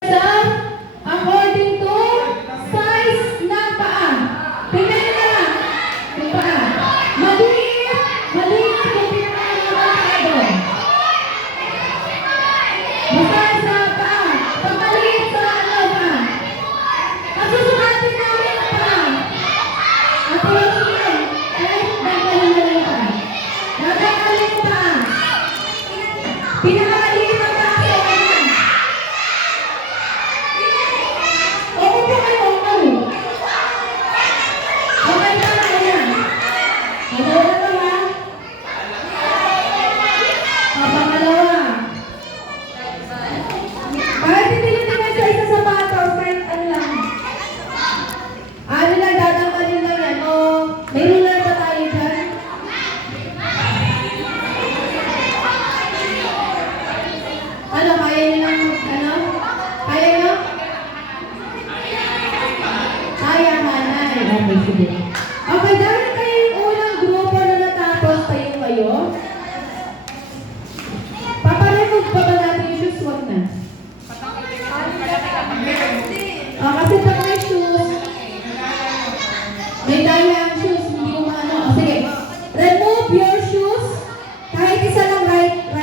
According to size ng paa. Tingnan nyo na lang. Yung paa. Maliit yung pinakamalakado. Basta sa paa. Pag maliit sa paa. Pagsusukatin namin ang paa. At yung skin. Dagdagan na yung paa. Dagdagan yung paa. Pinakamaliit ang paa. Okay, dahil kayong unang grupo na natapos tayo kayo, paparemove pa ba natin yung shoes? Huwag na. Kasi pag may shoes, may daya ang shoes, hindi ko maano. Sige, remove your shoes, kahit isa lang right ba?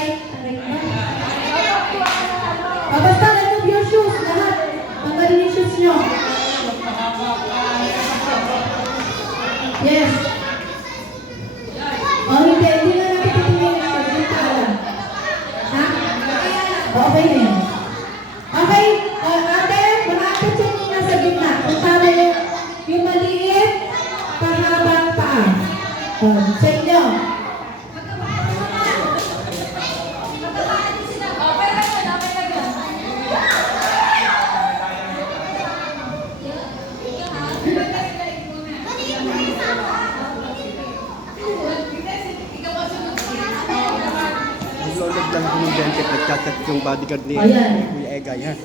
Basta remove your shoes, lahat. Tanggalin yung shoes nyo. Yes. Hindi na natin titingin na shoes. Dito lang. Ha? Okay na yan. Okay, ate, mga ate check nyo nasa gitna. Kung tama yung maliit, pahabang paa. Check nyo. Lolog lang yung blanket, nagchat-chat yung bodyguard ni Kuya Egay, ha?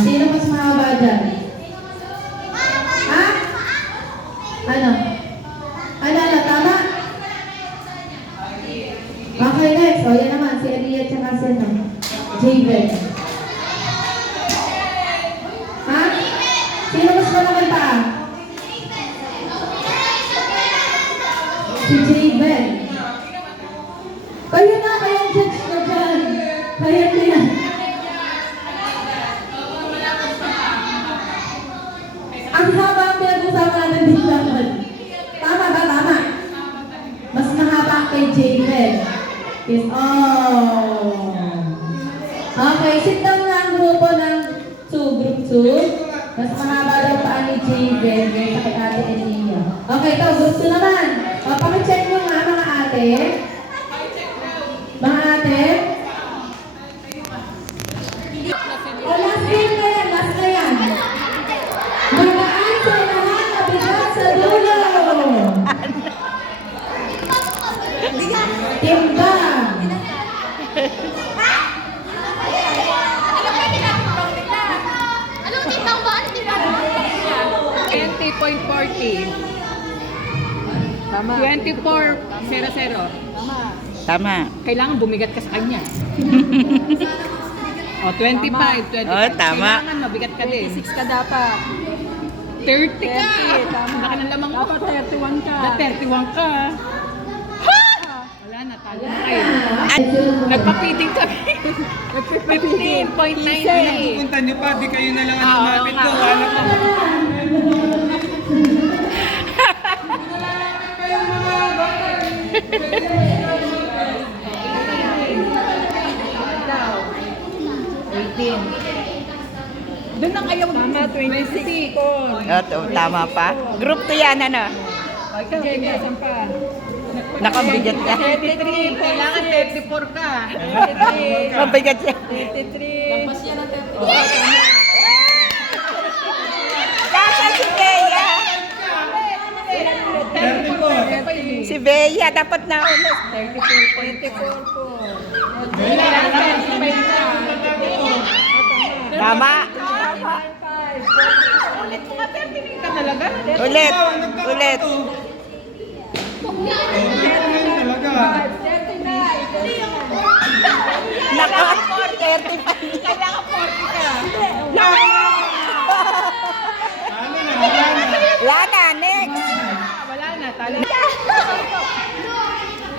Sino mas mahaba dyan? Ha? Ano? Tama? Okay, next. O, yan naman. Si Elia tsaka si Javen. Ha? Sino mas malaki pa? Si Javen. Kayo na, kayong judge na dyan. Kaya na yan. Ang haba ang pinag-usapan natin dito naman. Tama ba? Tama. Mas mahaba kay Javen. Yes. Oh. Okay, sit down na ang grupo ng group 2. Mas mahaba daw pa ni Javen kaysa kay Ate Elia. Okay, ito, group 2 naman. Pakicheck mo nga mga ate. Mga ate? Last na yan. Magaan sa lahat, mabigat sa dulo. Timbang. Anong timbang ba? 20.40. Tama. 24.00. Tama. Kailangan bumigat ka sa kanya. O, 25. Tama. Kailangan mabigat ka din. 6 ka dapat. 30 ka. 30, tama. Laki ng lamang mo. Dapat 31 ka. 31 ka. Wala na, talo na kayo. Nagpapiting kami. 15.90. Punta niyo pa, di kayo na lang ang lumapit ko. Wala pa. Doon ang ayaw tama, 26. Tama pa. Group 2 yan, ano? Ikaw, saan pa? Nakabigat ka. 33, kailangan 34 ka. 33. Mabigat siya. 33. Lampas yan ang 30. Kasa si Bea. Si Bea, dapat na ulit. 34 po. Kailangan 35 ka. Tama. Ulit mo ka, 35 ka talaga. Ulit. Talaga. Naka 35. Kailangan 40 ka. Naka natalo.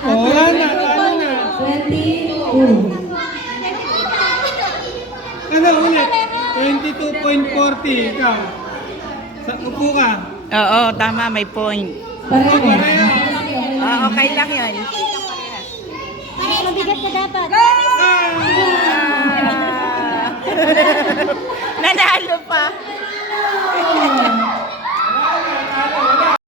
Wala na, talo na. 22. Ano ulit? 22.40 ikaw. Upo ka. Oo, tama, may point. Pareho. Pareho. Okay lang yan. Mabigat ka dapat. Nanalo pa.